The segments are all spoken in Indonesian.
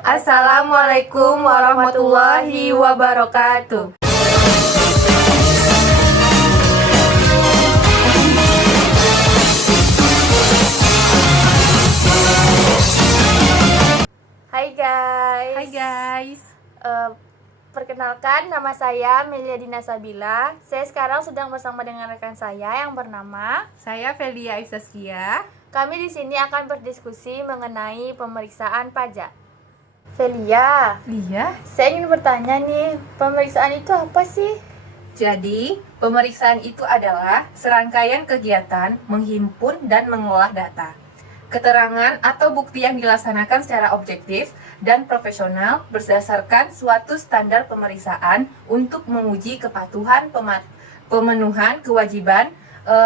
Assalamualaikum warahmatullahi wabarakatuh. Hai guys. Hai guys. Perkenalkan, nama saya Melia Dina Sabila. Saya sekarang sedang bersama dengan rekan saya yang bernama Saya Felia Isaskia. Kami di sini akan berdiskusi mengenai pemeriksaan pajak. Felia, Iya. saya ingin bertanya nih, pemeriksaan itu apa sih? Jadi, pemeriksaan itu adalah serangkaian kegiatan menghimpun dan mengolah data. Keterangan atau bukti yang dilaksanakan secara objektif dan profesional berdasarkan suatu standar pemeriksaan untuk menguji kepatuhan pemenuhan kewajiban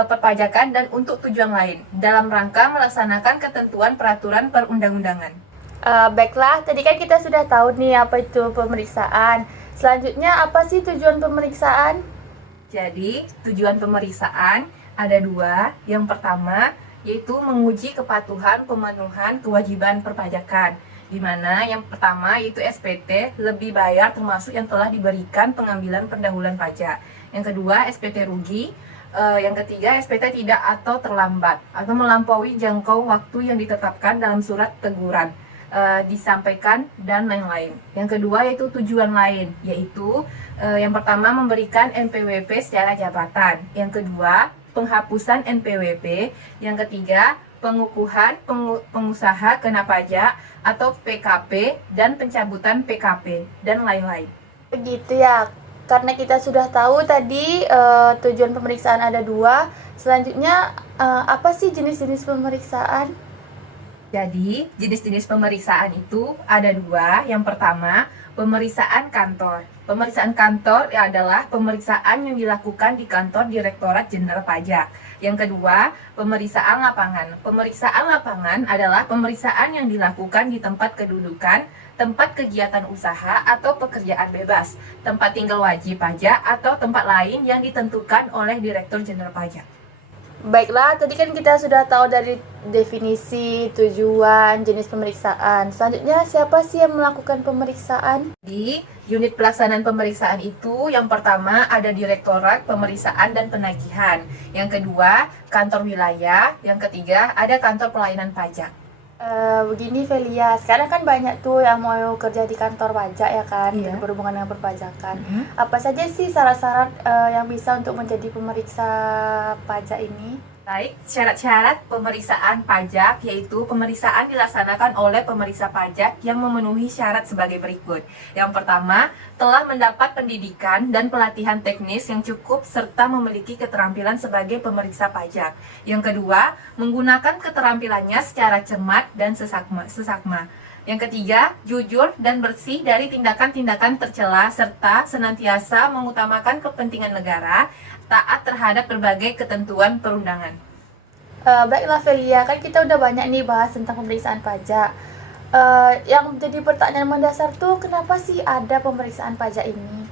perpajakan dan untuk tujuan lain dalam rangka melaksanakan ketentuan peraturan perundang-undangan. Baiklah, tadi kan kita sudah tahu nih apa itu pemeriksaan. Selanjutnya, apa sih tujuan pemeriksaan? Jadi, tujuan pemeriksaan ada dua. Yang pertama, yaitu menguji kepatuhan pemenuhan kewajiban perpajakan. Di mana yang pertama yaitu SPT, lebih bayar termasuk yang telah diberikan pengambilan pendahuluan pajak. Yang kedua, SPT rugi. Yang ketiga, SPT tidak atau terlambat atau melampaui jangkau waktu yang ditetapkan dalam surat teguran. Disampaikan dan lain-lain. Yang kedua yaitu tujuan lain, yaitu yang pertama memberikan NPWP secara jabatan, yang kedua penghapusan NPWP, yang ketiga pengukuhan pengusaha kena pajak atau PKP dan pencabutan PKP dan lain-lain. Begitu ya. Karena kita sudah tahu tadi tujuan pemeriksaan ada dua. Selanjutnya apa sih jenis-jenis pemeriksaan? Jadi, jenis-jenis pemeriksaan itu ada dua. Yang pertama, pemeriksaan kantor. Pemeriksaan kantor adalah pemeriksaan yang dilakukan di kantor Direktorat Jenderal Pajak. Yang kedua, pemeriksaan lapangan. Pemeriksaan lapangan adalah pemeriksaan yang dilakukan di tempat kedudukan, tempat kegiatan usaha atau pekerjaan bebas, tempat tinggal wajib pajak atau tempat lain yang ditentukan oleh Direktur Jenderal Pajak. Baiklah, tadi kan kita sudah tahu dari definisi, tujuan, jenis pemeriksaan. Selanjutnya, siapa sih yang melakukan pemeriksaan? Di unit pelaksanaan pemeriksaan itu, yang pertama ada Direktorat Pemeriksaan dan Penagihan. Yang kedua, kantor wilayah. Yang ketiga, ada kantor pelayanan pajak. Begini Felia, sekarang kan banyak tuh yang mau kerja di kantor pajak ya kan, Iya. berhubungan dengan perpajakan. Apa saja sih syarat-syarat yang bisa untuk menjadi pemeriksa pajak ini? Baik, syarat-syarat pemeriksaan pajak yaitu pemeriksaan dilaksanakan oleh pemeriksa pajak yang memenuhi syarat sebagai berikut. Yang pertama, telah mendapat pendidikan dan pelatihan teknis yang cukup serta memiliki keterampilan sebagai pemeriksa pajak. Yang kedua, menggunakan keterampilannya secara cermat dan sesakma. Yang ketiga, jujur dan bersih dari tindakan-tindakan tercela serta senantiasa mengutamakan kepentingan negara, taat terhadap berbagai ketentuan perundangan. Baiklah Felia, kan kita udah banyak nih bahas tentang pemeriksaan pajak. Yang menjadi pertanyaan mendasar tuh, kenapa sih ada pemeriksaan pajak ini?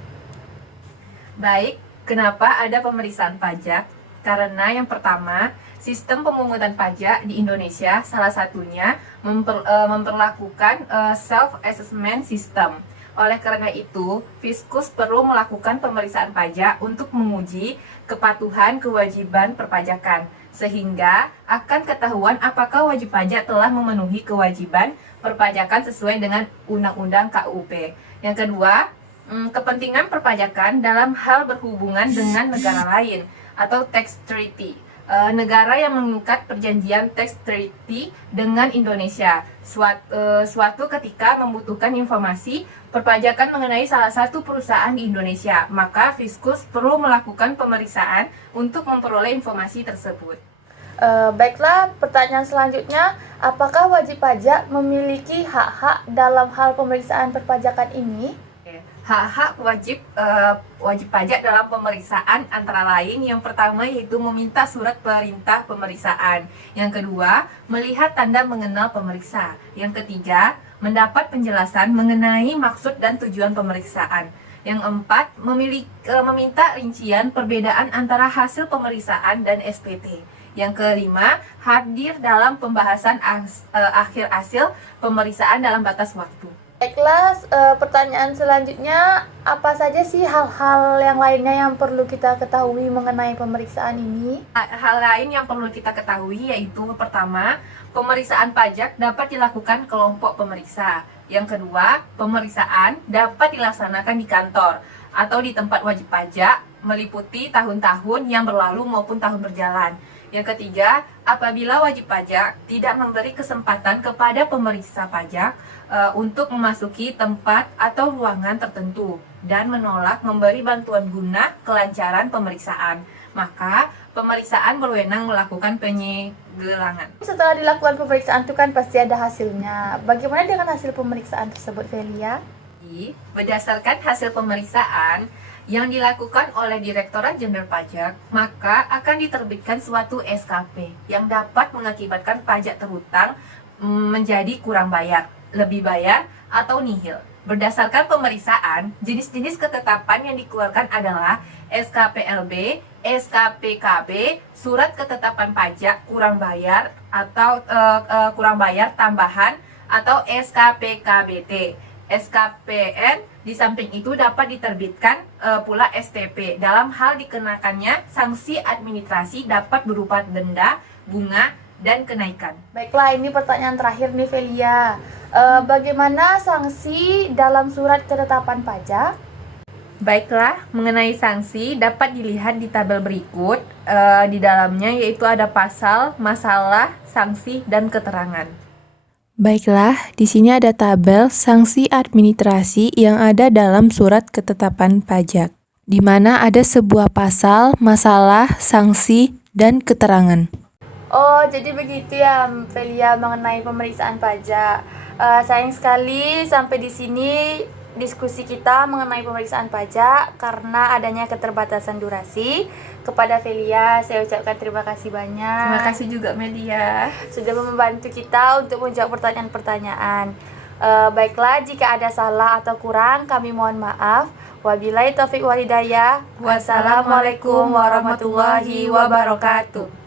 Baik, kenapa ada pemeriksaan pajak? Karena yang pertama, sistem pemungutan pajak di Indonesia salah satunya memperlakukan self-assessment system. Oleh karena itu, Fiskus perlu melakukan pemeriksaan pajak untuk menguji kepatuhan kewajiban perpajakan, sehingga akan ketahuan apakah wajib pajak telah memenuhi kewajiban perpajakan sesuai dengan Undang-Undang KUP. Yang kedua, kepentingan perpajakan dalam hal berhubungan dengan negara lain atau tax treaty. Negara yang mengikat perjanjian tax treaty dengan Indonesia suatu ketika membutuhkan informasi perpajakan mengenai salah satu perusahaan di Indonesia, maka Fiskus perlu melakukan pemeriksaan untuk memperoleh informasi tersebut. Baiklah, pertanyaan selanjutnya, apakah wajib pajak memiliki hak-hak dalam hal pemeriksaan perpajakan ini? Hak-hak wajib pajak dalam pemeriksaan antara lain yang pertama yaitu meminta surat perintah pemeriksaan. Yang kedua, melihat tanda mengenal pemeriksa. Yang ketiga, mendapat penjelasan mengenai maksud dan tujuan pemeriksaan. Yang keempat, meminta rincian perbedaan antara hasil pemeriksaan dan SPT. Yang kelima, hadir dalam pembahasan akhir hasil pemeriksaan dalam batas waktu. Baiklah, pertanyaan selanjutnya, apa saja sih hal-hal yang lainnya yang perlu kita ketahui mengenai pemeriksaan ini? Hal lain yang perlu kita ketahui yaitu pertama, pemeriksaan pajak dapat dilakukan kelompok pemeriksa. Yang kedua, pemeriksaan dapat dilaksanakan di kantor atau di tempat wajib pajak meliputi tahun-tahun yang berlalu maupun tahun berjalan. Yang ketiga, apabila wajib pajak tidak memberi kesempatan kepada pemeriksa pajak untuk memasuki tempat atau ruangan tertentu dan menolak memberi bantuan guna kelancaran pemeriksaan, maka pemeriksaan berwenang melakukan penyegelangan. Setelah dilakukan pemeriksaan itu kan pasti ada hasilnya. Bagaimana dengan hasil pemeriksaan tersebut, Velia? Berdasarkan hasil pemeriksaan yang dilakukan oleh Direktorat Jenderal Pajak, maka akan diterbitkan suatu SKP yang dapat mengakibatkan pajak terhutang menjadi kurang bayar, lebih bayar, atau nihil. Berdasarkan pemeriksaan, jenis-jenis ketetapan yang dikeluarkan adalah SKPLB, SKPKB, Surat Ketetapan Pajak Kurang Bayar atau kurang bayar tambahan atau SKPKBT. SKPN di samping itu dapat diterbitkan pula STP. Dalam hal dikenakannya sanksi administrasi dapat berupa denda, bunga, dan kenaikan. Baiklah, ini pertanyaan terakhir nih, Velia. Bagaimana sanksi dalam surat ketetapan pajak? Baiklah, mengenai sanksi dapat dilihat di tabel berikut. Di dalamnya yaitu ada pasal, masalah, sanksi, dan keterangan. Baiklah, di sini ada tabel sanksi administrasi yang ada dalam surat ketetapan pajak, di mana ada sebuah pasal, masalah, sanksi, dan keterangan. Oh, jadi begitu ya, Velia, mengenai pemeriksaan pajak. Sayang sekali sampai di sini diskusi kita mengenai pemeriksaan pajak karena adanya keterbatasan durasi. Kepada Velia, saya ucapkan terima kasih banyak. Terima kasih juga Media Sudah membantu kita untuk menjawab pertanyaan-pertanyaan. Baiklah, jika ada salah atau kurang, kami mohon maaf. Wabillahi taufiq wal hidayah. Wassalamualaikum warahmatullahi wabarakatuh.